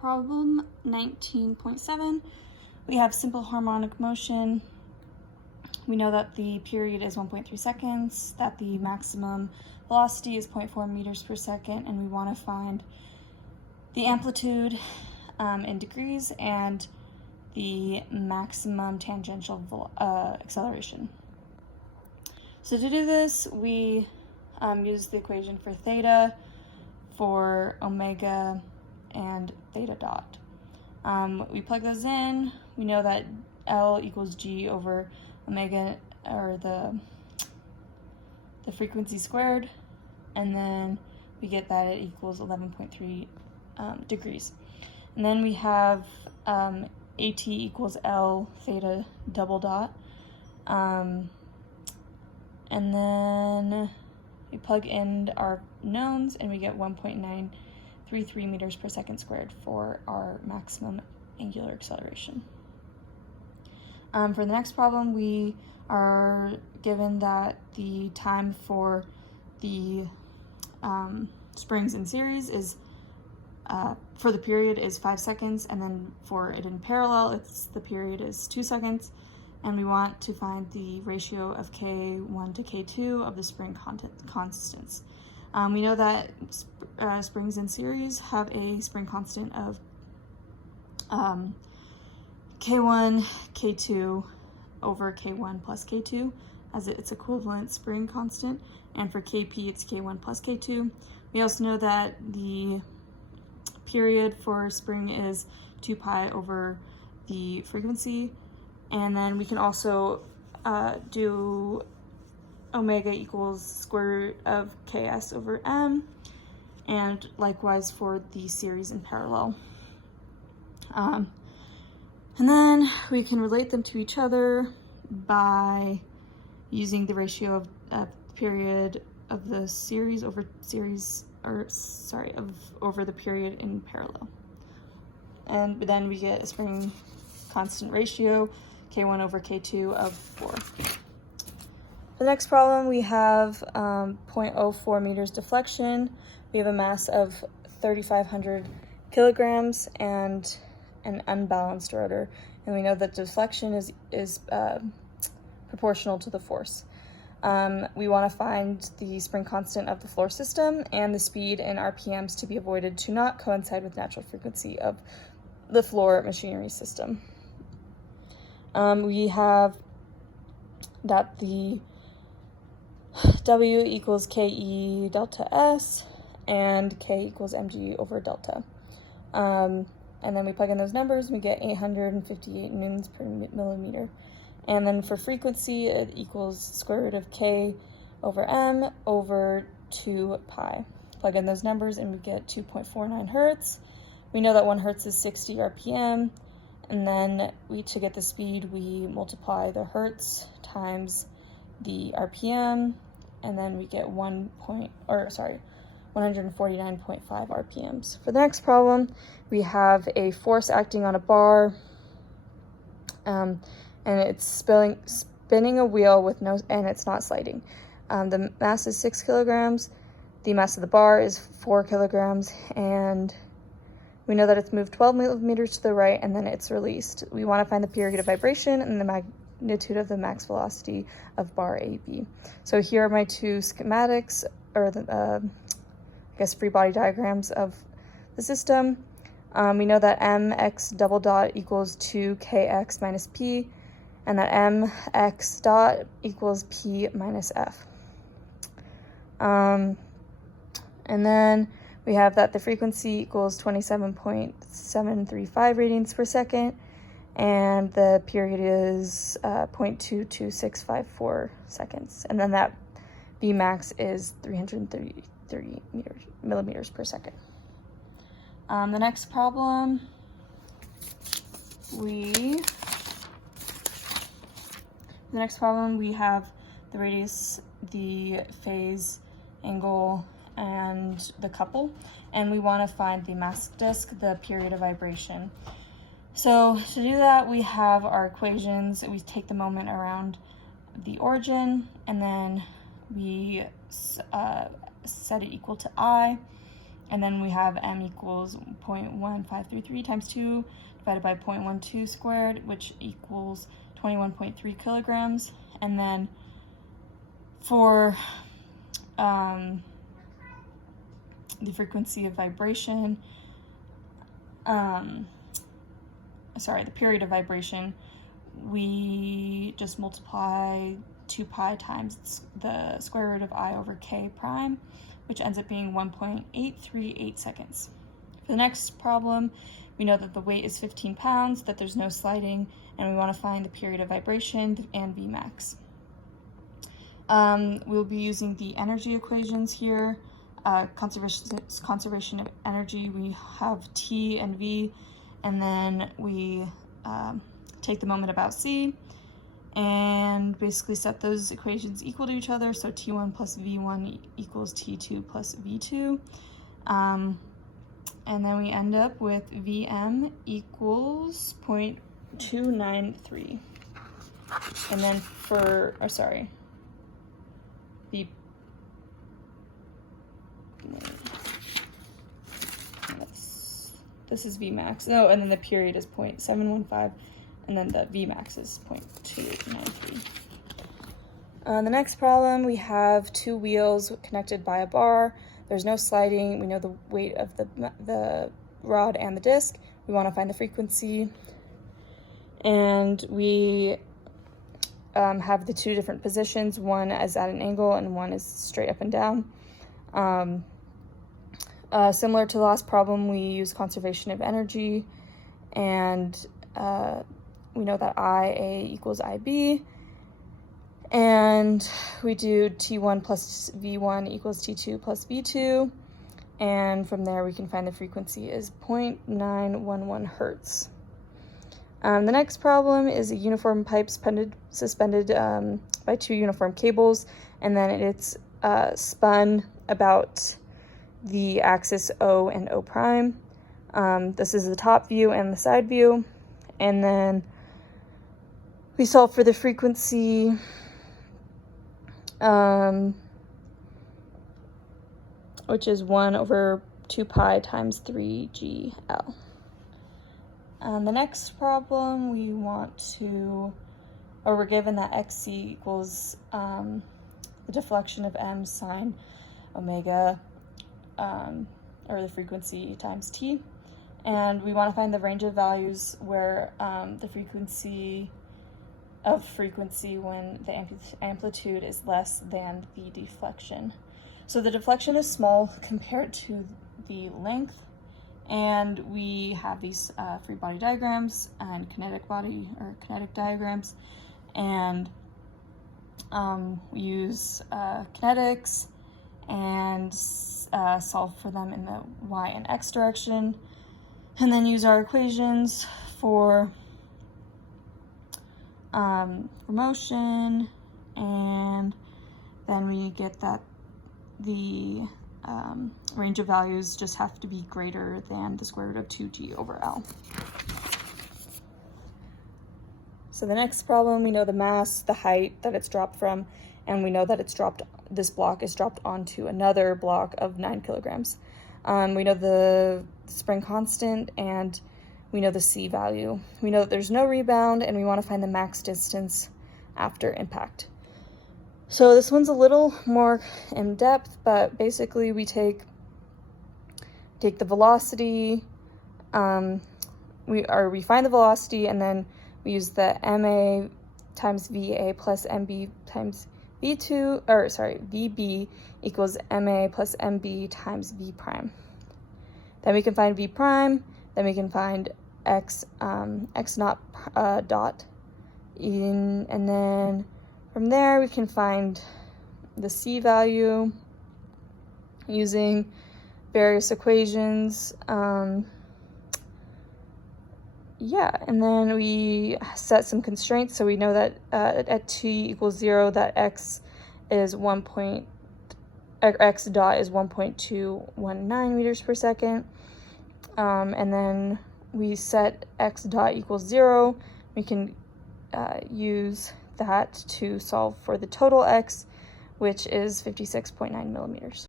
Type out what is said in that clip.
problem 19.7, we have simple harmonic motion. We know that the period is 1.3 seconds, that the maximum velocity is 0.4 meters per second, and we want to find the amplitude in degrees and the maximum tangential acceleration. So to do this, we use the equation for theta, for omega, and theta dot. We plug those in. We know that L equals G over omega, or the frequency squared, and then we get that it equals 11.3 degrees. And then we have AT equals L theta double dot, and then we plug in our knowns and we get 1.933 meters per second squared for our maximum angular acceleration. For the next problem, we are given that the time for the springs in series is, for the period is 5 seconds, and then for it in parallel, the period is 2 seconds, and we want to find the ratio of K1 to K2 of the spring constants. We know that springs in series have a spring constant of K1, K2 over K1 plus K2 as its equivalent spring constant, and for Kp it's K1 plus K2. We also know that the period for spring is 2 pi over the frequency, and then we can also do omega equals square root of Ks over m, and likewise for the series in parallel. And then we can relate them to each other by using the ratio of period of the series over over the period in parallel. And then we get a spring constant ratio, K1 over K2 of 4. For the next problem, we have 0.04 meters deflection. We have a mass of 3,500 kilograms and an unbalanced rotor, and we know that deflection is proportional to the force. We want to find the spring constant of the floor system and the speed in RPMs to be avoided to not coincide with natural frequency of the floor machinery system. We have that the W equals KE delta S and K equals mg over delta. And then we plug in those numbers and we get 858 newtons per millimeter. And then for frequency, it equals square root of K over M over 2 pi. Plug in those numbers and we get 2.49 hertz. We know that 1 hertz is 60 RPM. And then to get the speed, we multiply the hertz times the RPM, and then we get 149.5 RPMs. For the next problem, we have a force acting on a bar, and it's spinning a wheel and it's not sliding. The mass is 6 kilograms. The mass of the bar is 4 kilograms, and we know that it's moved 12 millimeters to the right and then it's released. We want to find the period of vibration and the magnitude of the max velocity of bar AB. So here are my two schematics, or the free body diagrams of the system. We know that mx double dot equals 2kx minus p, and that mx dot equals p minus f. And then we have that the frequency equals 27.735 radians per second, and the period is 0.22654 seconds, and then that V max is 330 millimeters per second. The next problem, we have the radius, the phase, angle, and the couple, and we want to find the mass disk, the period of vibration. So to do that, we have our equations. We take the moment around the origin, and then we set it equal to I, And then we have m equals 0.1533 times 2 divided by 0.12 squared, which equals 21.3 kilograms. And then for the frequency of vibration, the period of vibration, we just multiply 2 pi times the square root of I over k prime, which ends up being 1.838 seconds. For the next problem, we know that the weight is 15 pounds, that there's no sliding, and we want to find the period of vibration and Vmax. We'll be using the energy equations here. Conservation of energy, we have T and V, and then we take the moment about C and basically set those equations equal to each other. So T1 plus V1 equals T2 plus V2. And then we end up with Vm equals 0.293. And then for, this is Vmax. Oh, and then the period is 0.715, and then the Vmax is 0.293. The next problem, we have 2 wheels connected by a bar. There's no sliding. We know the weight of the rod and the disc. We want to find the frequency. And we have the 2 different positions. One is at an angle and one is straight up and down. Similar to the last problem, we use conservation of energy, and we know that IA equals IB, and we do T1 plus V1 equals T2 plus V2, and from there we can find the frequency is 0.911 hertz. The next problem is a uniform pipe suspended by 2 uniform cables, and then it's spun about the axis O and O prime. This is the top view and the side view, and then we solve for the frequency, which is 1 over 2 pi times 3GL. The next problem, we're given that XC equals the deflection of m sine omega, or the frequency times t, and we want to find the range of values where the frequency when the amplitude is less than the deflection. So the deflection is small compared to the length, and we have these free body diagrams and kinetic diagrams, and we use kinetics and solve for them in the y and x direction, and then use our equations for motion, and then we get that the range of values just have to be greater than the square root of 2g over L. So the next problem, we know the mass, the height that it's dropped from, and we know that this block is dropped onto another block of 9 kilograms. We know the spring constant, and we know the C value. We know that there's no rebound, and we want to find the max distance after impact. So this one's a little more in depth, but basically we take the velocity, we find the velocity, and then we use the MA times VA plus MB times VB equals MA plus MB times V prime. Then we can find V prime, then we can find X naught dot, and then from there we can find the C value using various equations. And then we set some constraints, so we know that at t equals 0 that x dot is 1.219 meters per second, and then we set x dot equals 0. We can use that to solve for the total x, which is 56.9 millimeters.